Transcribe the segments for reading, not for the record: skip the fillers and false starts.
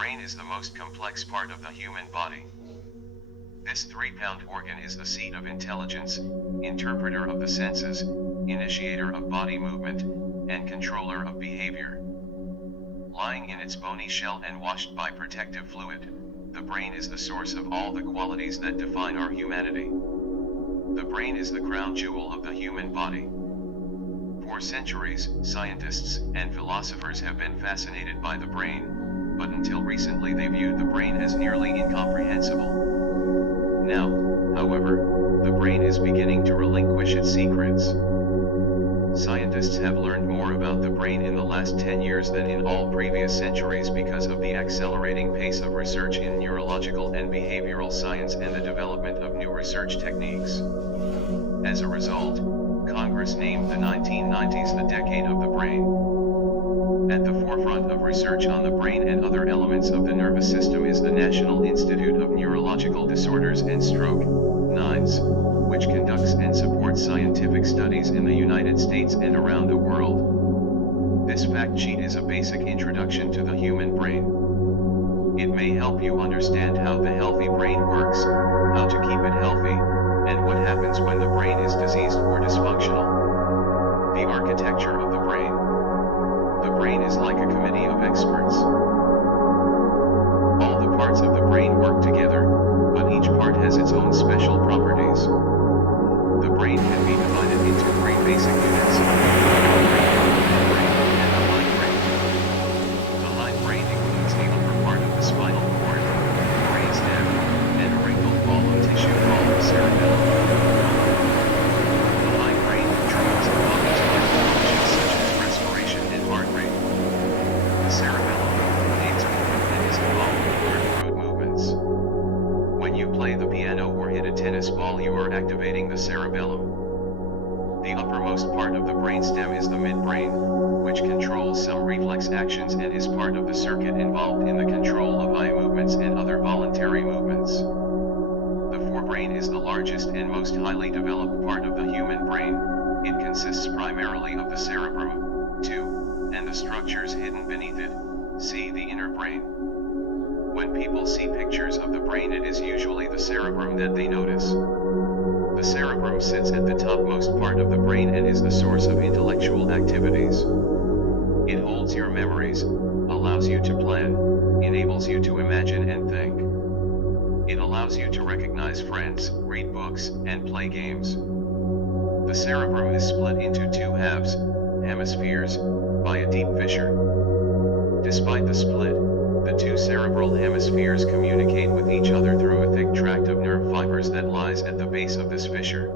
brain is the most complex part of the human body. This 3-pound organ is the seat of intelligence, interpreter of the senses, initiator of body movement, and controller of behavior. Lying in its bony shell and washed by protective fluid, the brain is the source of all the qualities that define our humanity. The brain is the crown jewel of the human body. For centuries, scientists and philosophers have been fascinated by the brain, but until recently they viewed the brain as nearly incomprehensible. Now, however, the brain is beginning to relinquish its secrets. Scientists have learned more about the brain in the last 10 years than in all previous centuries because of the accelerating pace of research in neurological and behavioral science and the development of new research techniques. As a result, Congress named the 1990s the decade of the brain. At the forefront of research on the brain and other elements of the nervous system is the National Institute of Neurological Disorders and Stroke, NINDS, which conducts and supports scientific studies in the United States and around the world. This fact sheet is a basic introduction to the human brain. It may help you understand how the healthy brain works, how to keep it healthy, and what happens when the brain is diseased or dysfunctional. The architecture of the brain. The brain is like a committee of experts. All the parts of the brain work together, but each part has its own special properties. The brain can be divided into 3 basic units: the forebrain, the midbrain, and the hindbrain. The hindbrain includes the upper part of the spinal cord, the brainstem, and a wrinkled ball of tissue called the cerebellum. The hindbrain controls the body's vital functions such as respiration and heart rate. The cerebellum coordinates movement and is involved with road movements. When you play the piano or hit a tennis ball, you are activating the cerebellum. The uppermost part of the brainstem is the midbrain, which controls some reflex actions and is part of the circuit involved in the control of eye movements and other voluntary movements. The forebrain is the largest and most highly developed part of the human brain. It consists primarily of the cerebrum, too, and the structures hidden beneath it. See the inner brain. When people see pictures of the brain, it is usually the cerebrum that they notice. The cerebrum sits at the topmost part of the brain and is the source of intellectual activities. It holds your memories, allows you to plan, enables you to imagine and think. It allows you to recognize friends, read books, and play games. The cerebrum is split into 2 halves, hemispheres, by a deep fissure. Despite the split, the 2 cerebral hemispheres communicate with each other through a thick tract of nerve fibers that lies at the base of this fissure.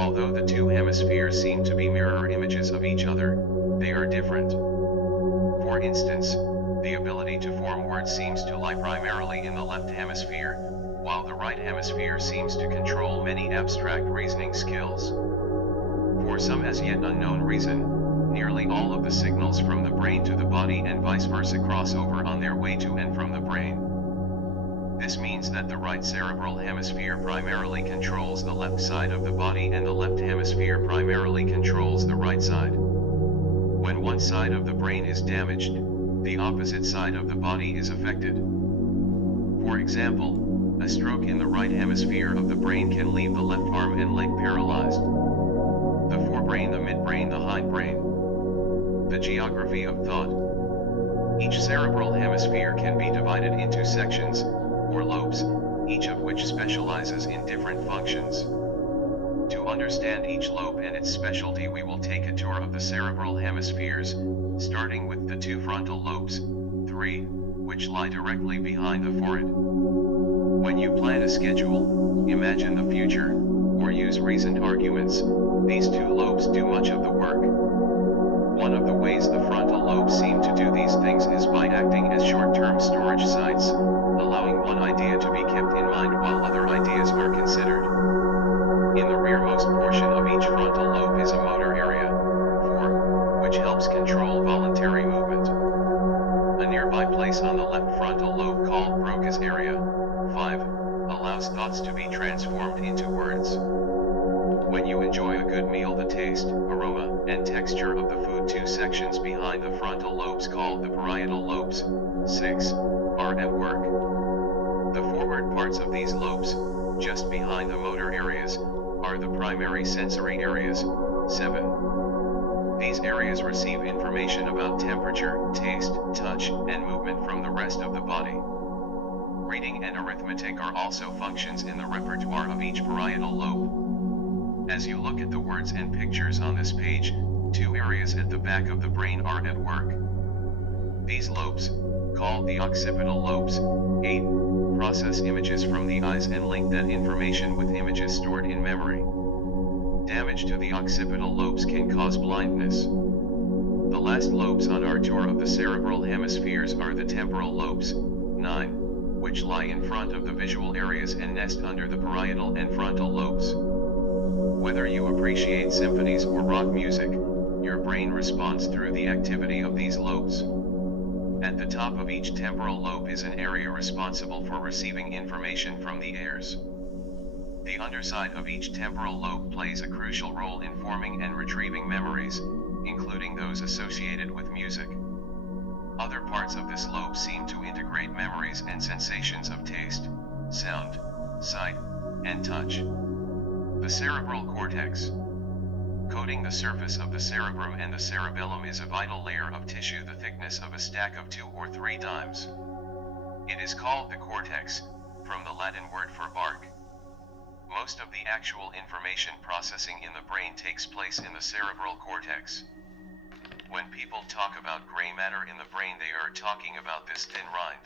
Although the 2 hemispheres seem to be mirror images of each other, they are different. For instance, the ability to form words seems to lie primarily in the left hemisphere, while the right hemisphere seems to control many abstract reasoning skills. For some as yet unknown reason, nearly all of the signals from the brain to the body and vice versa cross over on their way to and from the brain. This means that the right cerebral hemisphere primarily controls the left side of the body and the left hemisphere primarily controls the right side. When one side of the brain is damaged, the opposite side of the body is affected. For example, a stroke in the right hemisphere of the brain can leave the left arm and leg paralyzed. The forebrain, the midbrain, the hindbrain. The geography of thought. Each cerebral hemisphere can be divided into sections, or lobes, each of which specializes in different functions. To understand each lobe and its specialty, we will take a tour of the cerebral hemispheres, starting with the 2 frontal lobes, 3, which lie directly behind the forehead. When you plan a schedule, imagine the future, or use reasoned arguments, these 2 lobes do much of the work. One of the ways the frontal lobes seem to do these things is by acting as short-term storage sites, allowing one idea to be kept in mind while other ideas are considered. In the rearmost portion of each frontal lobe is a motor area, 4, which helps control voluntary movement. A nearby place on the left frontal lobe called Broca's area, 5, allows thoughts to be transformed into words. When you enjoy a good meal, the taste, aroma, and texture of the food, 2 sections behind the frontal lobes called the parietal lobes, 6, are at work. The forward parts of these lobes, just behind the motor areas, are the primary sensory areas. 7. These areas receive information about temperature, taste, touch, and movement from the rest of the body. Reading and arithmetic are also functions in the repertoire of each parietal lobe. As you look at the words and pictures on this page, 2 areas at the back of the brain are at work. These lobes, called the occipital lobes, 8, process images from the eyes and link that information with images stored in memory. Damage to the occipital lobes can cause blindness. The last lobes on our tour of the cerebral hemispheres are the temporal lobes, 9, which lie in front of the visual areas and nest under the parietal and frontal lobes. Whether you appreciate symphonies or rock music, your brain responds through the activity of these lobes. At the top of each temporal lobe is an area responsible for receiving information from the ears. The underside of each temporal lobe plays a crucial role in forming and retrieving memories, including those associated with music. Other parts of this lobe seem to integrate memories and sensations of taste, sound, sight, and touch. The cerebral cortex. Coating the surface of the cerebrum and the cerebellum is a vital layer of tissue the thickness of a stack of 2 or 3 dimes. It is called the cortex, from the Latin word for bark. Most of the actual information processing in the brain takes place in the cerebral cortex. When people talk about gray matter in the brain, they are talking about this thin rind.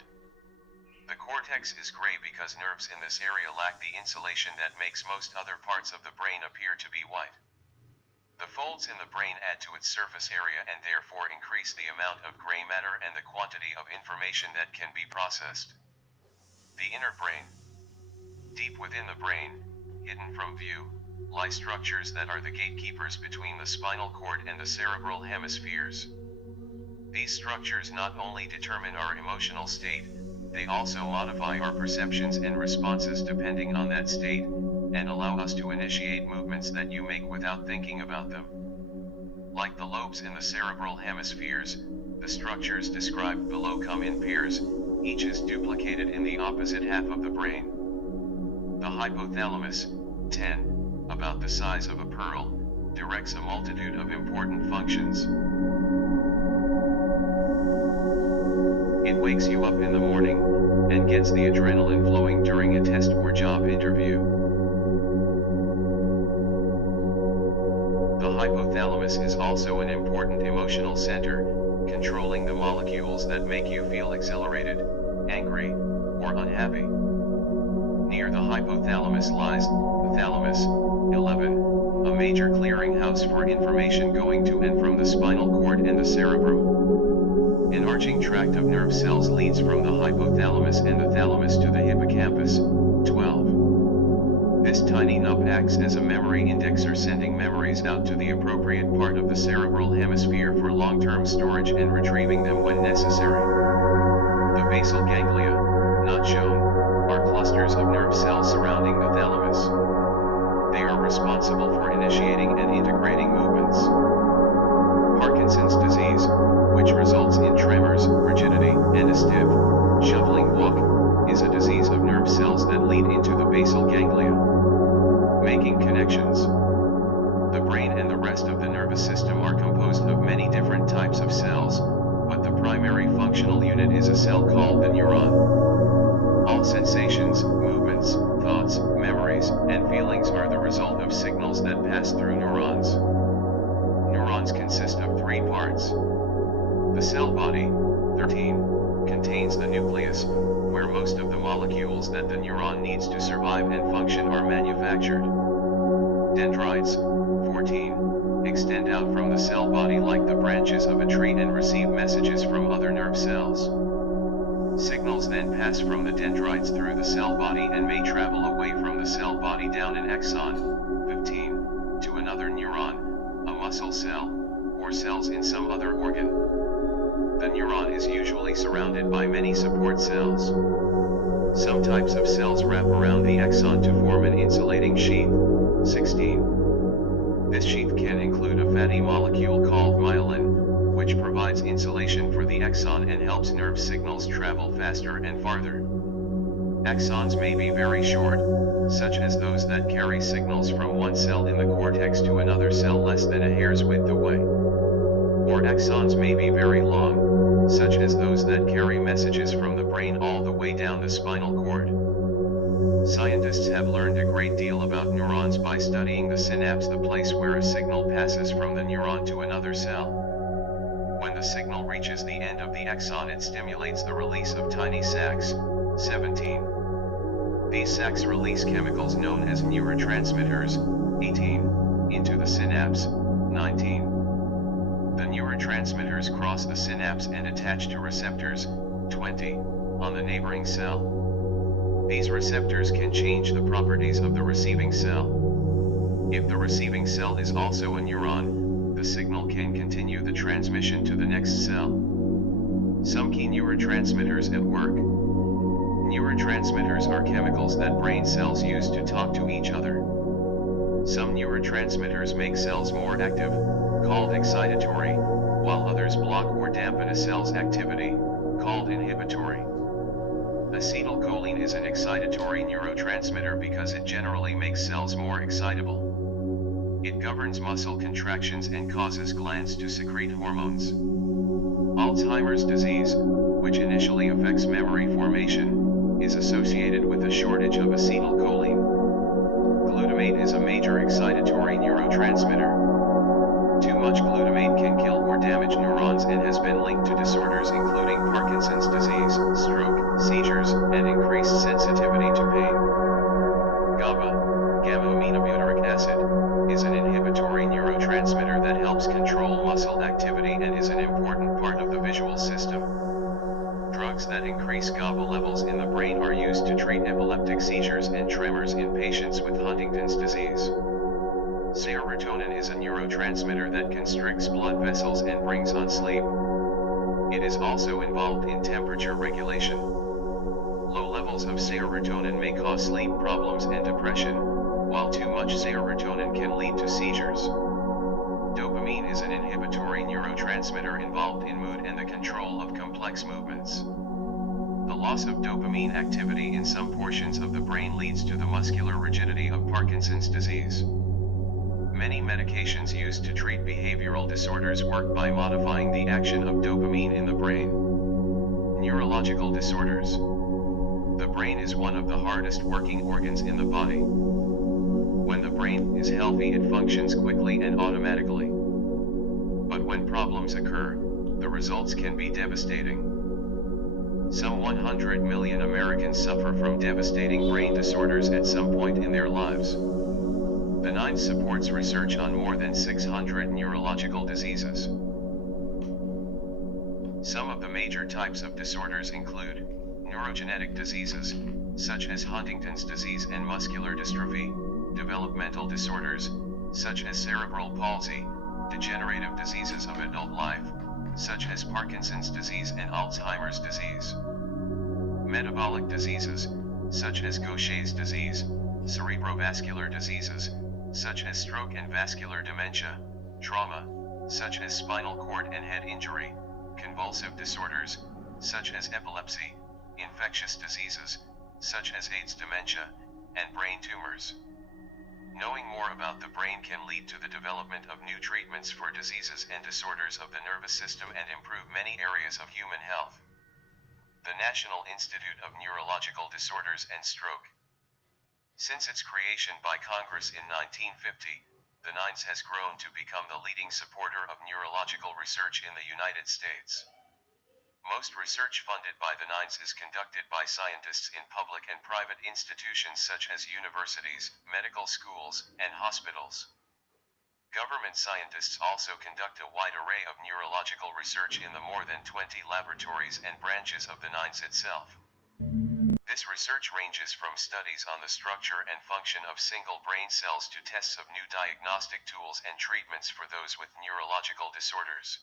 The cortex is gray because nerves in this area lack the insulation that makes most other parts of the brain appear to be white. The folds in the brain add to its surface area and therefore increase the amount of gray matter and the quantity of information that can be processed. The inner brain. Deep within the brain, hidden from view, lie structures that are the gatekeepers between the spinal cord and the cerebral hemispheres. These structures not only determine our emotional state, they also modify our perceptions and responses depending on that state, and allow us to initiate movements that you make without thinking about them. Like the lobes in the cerebral hemispheres, the structures described below come in pairs, each is duplicated in the opposite half of the brain. The hypothalamus, 10, about the size of a pearl, directs a multitude of important functions. It wakes you up in the morning, and gets the adrenaline flowing during a test or job interview. The hypothalamus is also an important emotional center, controlling the molecules that make you feel exhilarated, angry, or unhappy. Near the hypothalamus lies the thalamus, 11, a major clearinghouse for information going to and from the spinal cord and the cerebrum. An arching tract of nerve cells leads from the hypothalamus and the thalamus to the hippocampus, 12. This tiny nub acts as a memory indexer, sending memories out to the appropriate part of the cerebral hemisphere for long-term storage and retrieving them when necessary. The basal ganglia, not shown, are clusters of nerve cells surrounding the thalamus. They are responsible for initiating and integrating movements. Parkinson's disease, which results in tremors, rigidity, and a stiff, shuffling walk, is a disease of nerve cells that lead into the basal ganglia, making connections. The brain and the rest of the nervous system are composed of many different types of cells, but the primary functional unit is a cell called the neuron. All sensations, movements, thoughts, memories, and feelings are the result of signals that pass through neurons. Neurons consist of 3 parts. The cell body, 13, contains the nucleus, where most of the molecules that the neuron needs to survive and function are manufactured. Dendrites, 14, extend out from the cell body like the branches of a tree and receive messages from other nerve cells. Signals then pass from the dendrites through the cell body and may travel away from the cell body down an axon, 15, to another neuron, a muscle cell, or cells in some other organ. The neuron is usually surrounded by many support cells. Some types of cells wrap around the axon to form an insulating sheath, 16. This sheath can include a fatty molecule called myelin, which provides insulation for the axon and helps nerve signals travel faster and farther. Axons may be very short, such as those that carry signals from one cell in the cortex to another cell less than a hair's width away. Or axons may be very long, such as those that carry messages from the brain all the way down the spinal cord. Scientists have learned a great deal about neurons by studying the synapse, the place where a signal passes from the neuron to another cell. When the signal reaches the end of the axon, it stimulates the release of tiny sacs, 17. These sacs release chemicals known as neurotransmitters, 18, into the synapse, 19. The neurotransmitters cross the synapse and attach to receptors, 20, on the neighboring cell. These receptors can change the properties of the receiving cell. If the receiving cell is also a neuron, the signal can continue the transmission to the next cell. Some key neurotransmitters at work. Neurotransmitters are chemicals that brain cells use to talk to each other. Some neurotransmitters make cells more active, called excitatory, while others block or dampen a cell's activity, called inhibitory. Acetylcholine is an excitatory neurotransmitter because it generally makes cells more excitable. It governs muscle contractions and causes glands to secrete hormones. Alzheimer's disease, which initially affects memory formation, is associated with a shortage of acetylcholine. Glutamate is a major excitatory neurotransmitter. Too much glutamate can kill or damage neurons and has been linked to disorders including Parkinson's disease, stroke, seizures, and increased sensitivity to pain. GABA, gamma-aminobutyric acid, is an inhibitory neurotransmitter that helps control muscle activity and is an important part of the visual system. Drugs that increase GABA levels in the brain are used to treat epileptic seizures and tremors in patients with Huntington's disease. Serotonin is a neurotransmitter that constricts blood vessels and brings on sleep. It is also involved in temperature regulation. Low levels of serotonin may cause sleep problems and depression, while too much serotonin can lead to seizures. Dopamine is an inhibitory neurotransmitter involved in mood and the control of complex movements. The loss of dopamine activity in some portions of the brain leads to the muscular rigidity of Parkinson's disease. Many medications used to treat behavioral disorders work by modifying the action of dopamine in the brain. Neurological disorders. The brain is one of the hardest working organs in the body. When the brain is healthy, it functions quickly and automatically. But when problems occur, the results can be devastating. Some 100 million Americans suffer from devastating brain disorders at some point in their lives. The NINDS supports research on more than 600 neurological diseases. Some of the major types of disorders include neurogenetic diseases, such as Huntington's disease and muscular dystrophy, developmental disorders, such as cerebral palsy, degenerative diseases of adult life, such as Parkinson's disease and Alzheimer's disease. Metabolic diseases, such as Gaucher's disease, cerebrovascular diseases, such as stroke and vascular dementia, trauma, such as spinal cord and head injury, convulsive disorders, such as epilepsy, infectious diseases, such as AIDS dementia, and brain tumors. Knowing more about the brain can lead to the development of new treatments for diseases and disorders of the nervous system and improve many areas of human health. The National Institute of Neurological Disorders and Stroke. Since its creation by Congress in 1950, the NINDS has grown to become the leading supporter of neurological research in the United States. Most research funded by the NINDS is conducted by scientists in public and private institutions such as universities, medical schools, and hospitals. Government scientists also conduct a wide array of neurological research in the more than 20 laboratories and branches of the NINDS itself. This research ranges from studies on the structure and function of single brain cells to tests of new diagnostic tools and treatments for those with neurological disorders.